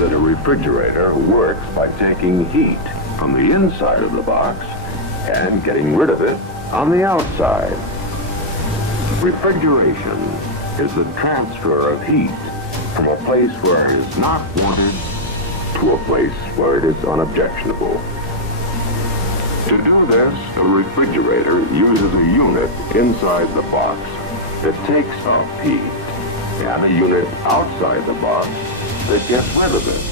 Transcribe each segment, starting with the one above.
that a refrigerator works by taking heat from the inside of the box and getting rid of it on the outside. Refrigeration is the transfer of heat from a place where it is not wanted to a place where it is unobjectionable. To do this, the refrigerator uses a unit inside the box that takes up heat and a unit outside the box that gets rid of it.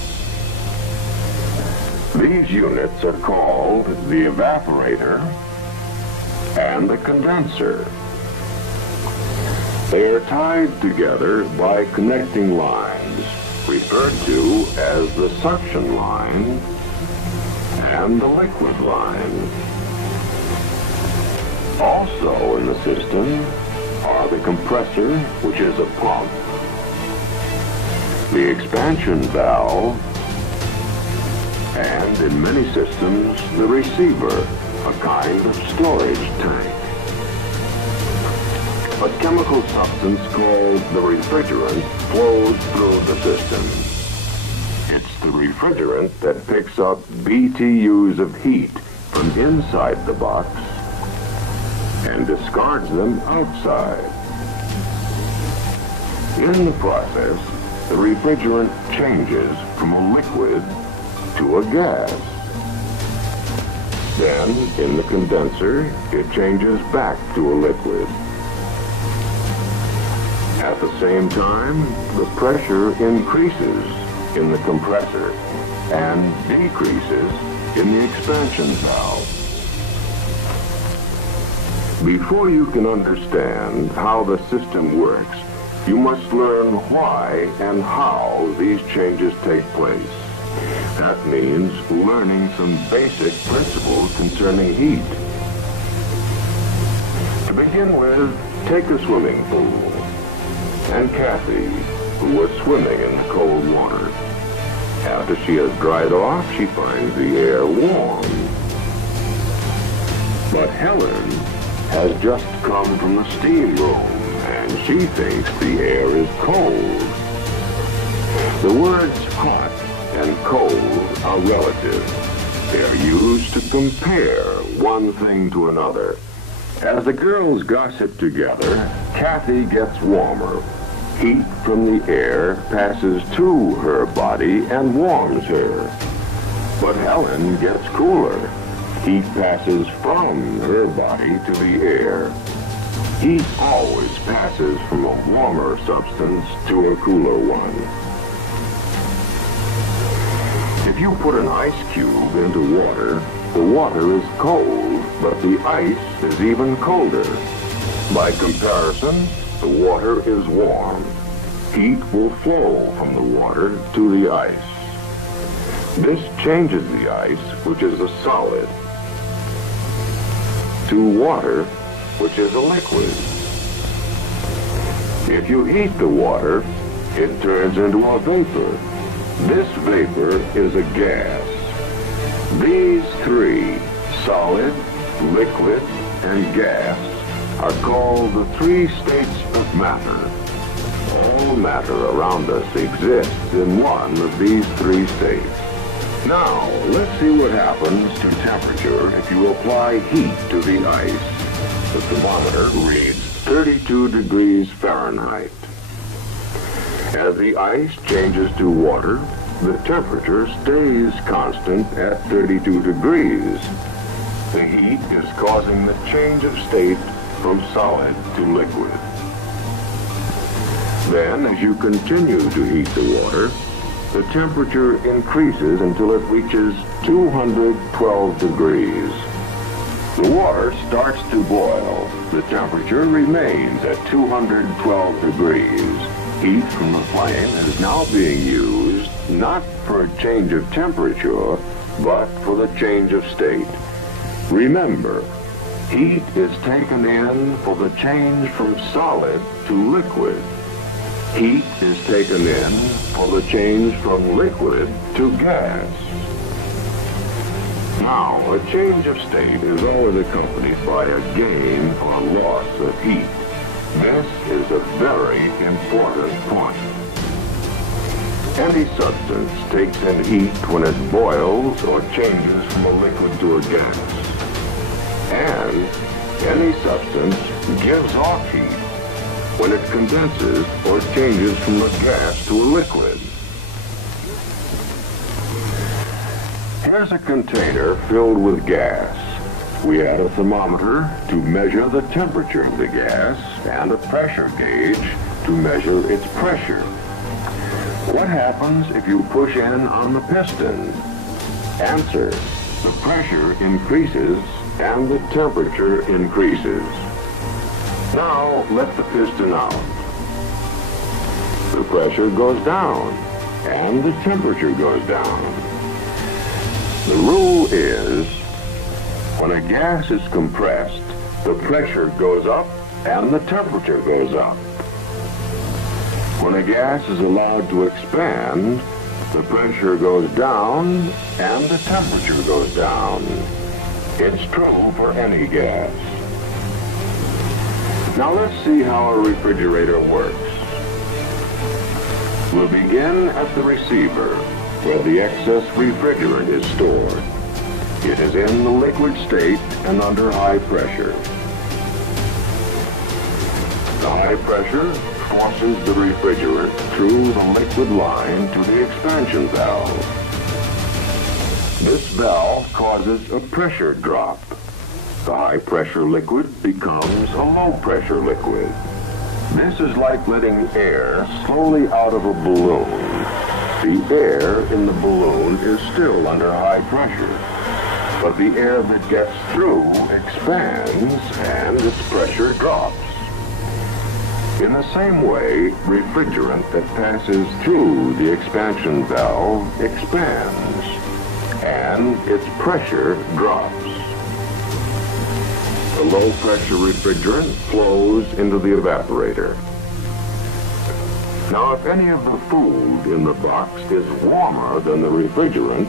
These units are called the evaporator and the condenser. They are tied together by connecting lines, referred to as the suction line and the liquid line. Also in the system are the compressor, which is a pump, the expansion valve, and in many systems, the receiver, a kind of storage tank. A chemical substance called the refrigerant flows through the system. It's the refrigerant that picks up BTUs of heat from inside the box and discards them outside. In the process, the refrigerant changes from a liquid to a gas. Then, in the condenser, it changes back to a liquid. At the same time, the pressure increases in the compressor and decreases in the expansion valve. Before you can understand how the system works, you must learn why and how these changes take place. That means learning some basic principles concerning heat. To begin with, take a swimming pool. And Kathy, who was swimming in the cold water. After she has dried off, she finds the air warm. But Helen has just come from the steam room, and she thinks the air is cold. The words hot and cold are relative. They are used to compare one thing to another. As the girls gossip together, Kathy gets warmer. Heat from the air passes to her body and warms her. But Helen gets cooler. Heat passes from her body to the air. Heat always passes from a warmer substance to a cooler one. If you put an ice cube into water, the water is cold, but the ice is even colder. By comparison, the water is warm. Heat will flow from the water to the ice. This changes the ice, which is a solid, to water, which is a liquid. If you heat the water, it turns into a vapor. This vapor is a gas. These three, solid, liquid, and gas, are called the three states of matter. All matter around us exists in one of these three states. Now, let's see what happens to temperature if you apply heat to the ice. The thermometer reads 32 degrees Fahrenheit. As the ice changes to water, the temperature stays constant at 32 degrees. The heat is causing the change of state from solid to liquid. Then, as you continue to heat the water, the temperature increases until it reaches 212 degrees. The water starts to boil. The temperature remains at 212 degrees. Heat from the flame is now being used not for a change of temperature, but for the change of state. Remember, heat is taken in for the change from solid to liquid. Heat is taken in for the change from liquid to gas. Now, a change of state is always accompanied by a gain or a loss of heat. This is a very important point. Any substance takes in heat when it boils or changes from a liquid to a gas. And any substance gives off heat when it condenses or changes from a gas to a liquid. Here's a container filled with gas. We add a thermometer to measure the temperature of the gas and a pressure gauge to measure its pressure. What happens if you push in on the piston? Answer: the pressure increases and the temperature increases. Now let the piston out. The pressure goes down and the temperature goes down. The rule is, when a gas is compressed, the pressure goes up and the temperature goes up. When a gas is allowed to expand, the pressure goes down and the temperature goes down. It's true for any gas. Now let's see how a refrigerator works. We'll begin at the receiver, where the excess refrigerant is stored. It is in the liquid state and under high pressure. The high pressure forces the refrigerant through the liquid line to the expansion valve. This valve causes a pressure drop. The high pressure liquid becomes a low pressure liquid. This is like letting air slowly out of a balloon. The air in the balloon is still under high pressure, but the air that gets through expands and its pressure drops. In the same way, refrigerant that passes through the expansion valve expands, and its pressure drops. The low-pressure refrigerant flows into the evaporator. Now, if any of the food in the box is warmer than the refrigerant,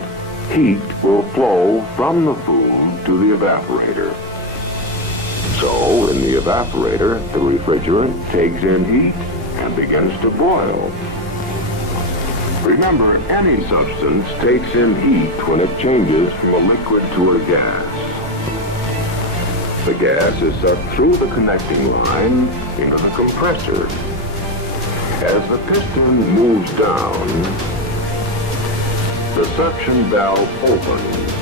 heat will flow from the food to the evaporator. So, in the evaporator, the refrigerant takes in heat and begins to boil. Remember, any substance takes in heat when it changes from a liquid to a gas. The gas is sucked through the connecting line into the compressor. As the piston moves down, the suction valve opens.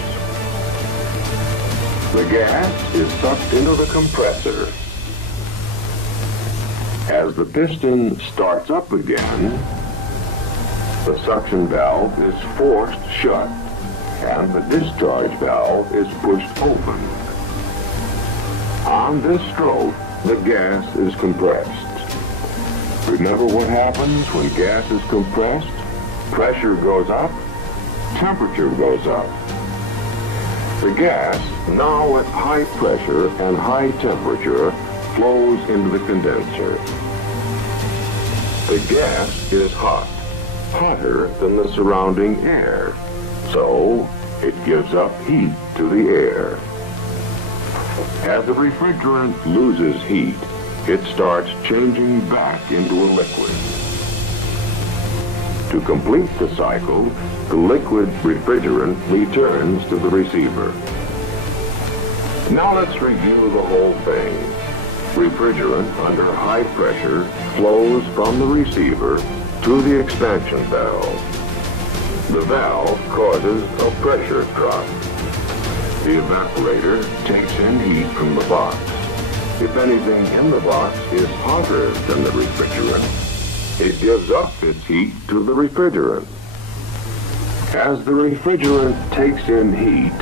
The gas is sucked into the compressor. As the piston starts up again, the suction valve is forced shut and the discharge valve is pushed open. On this stroke, the gas is compressed. Remember what happens when gas is compressed? Pressure goes up, temperature goes up. The gas, now at high pressure and high temperature, flows into the condenser. The gas is hot, hotter than the surrounding air, so it gives up heat to the air. As the refrigerant loses heat, it starts changing back into a liquid. To complete the cycle, the liquid refrigerant returns to the receiver. Now let's review the whole thing. Refrigerant under high pressure flows from the receiver to the expansion valve. The valve causes a pressure drop. The evaporator takes in heat from the box. If anything in the box is hotter than the refrigerant, it gives up its heat to the refrigerant. As the refrigerant takes in heat,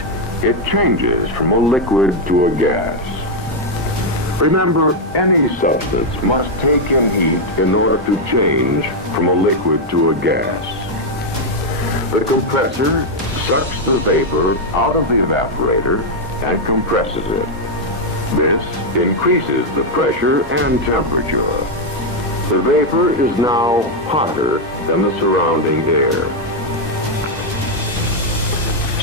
it changes from a liquid to a gas. Remember, any substance must take in heat in order to change from a liquid to a gas. The compressor sucks the vapor out of the evaporator and compresses it. This increases the pressure and temperature. The vapor is now hotter than the surrounding air.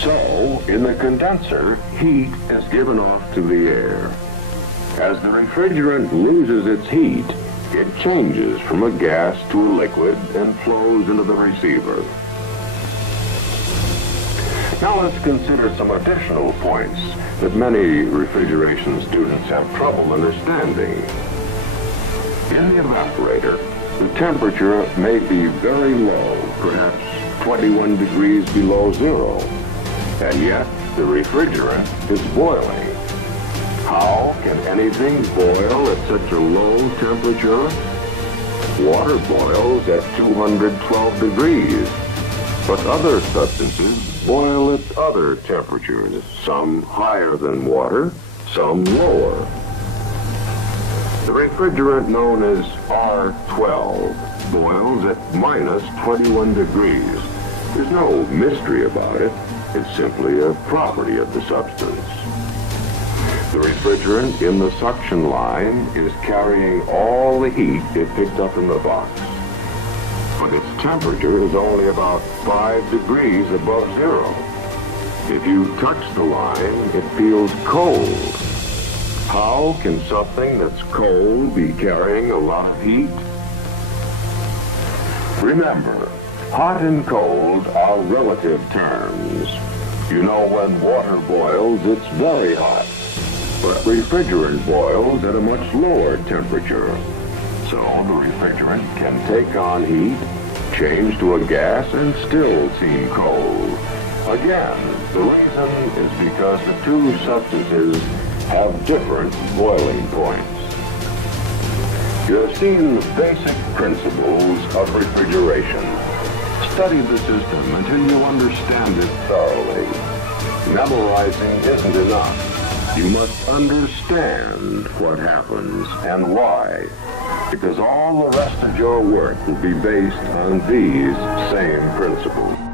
So, in the condenser, heat is given off to the air. As the refrigerant loses its heat, It changes from a gas to a liquid and flows into the receiver. Now let's consider some additional points that many refrigeration students have trouble understanding. In the evaporator, the temperature may be very low, perhaps 21 degrees below zero, and yet the refrigerant is boiling. How can anything boil at such a low temperature? Water boils at 212 degrees, but other substances boil at other temperatures, some higher than water, some lower. The refrigerant known as R12 boils at minus 21 degrees. There's no mystery about it. It's simply a property of the substance. The refrigerant in the suction line is carrying all the heat it picked up in the box. But its temperature is only about 5 degrees above zero. If you touch the line, it feels cold. How can something that's cold be carrying a lot of heat? Remember, hot and cold are relative terms. You know, when water boils, it's very hot. But refrigerant boils at a much lower temperature. So the refrigerant can take on heat, change to a gas, and still seem cold. Again, the reason is because the two substances have different boiling points. You have seen the basic principles of refrigeration. Study the system until you understand it thoroughly. Memorizing isn't enough. You must understand what happens and why, because all the rest of your work will be based on these same principles.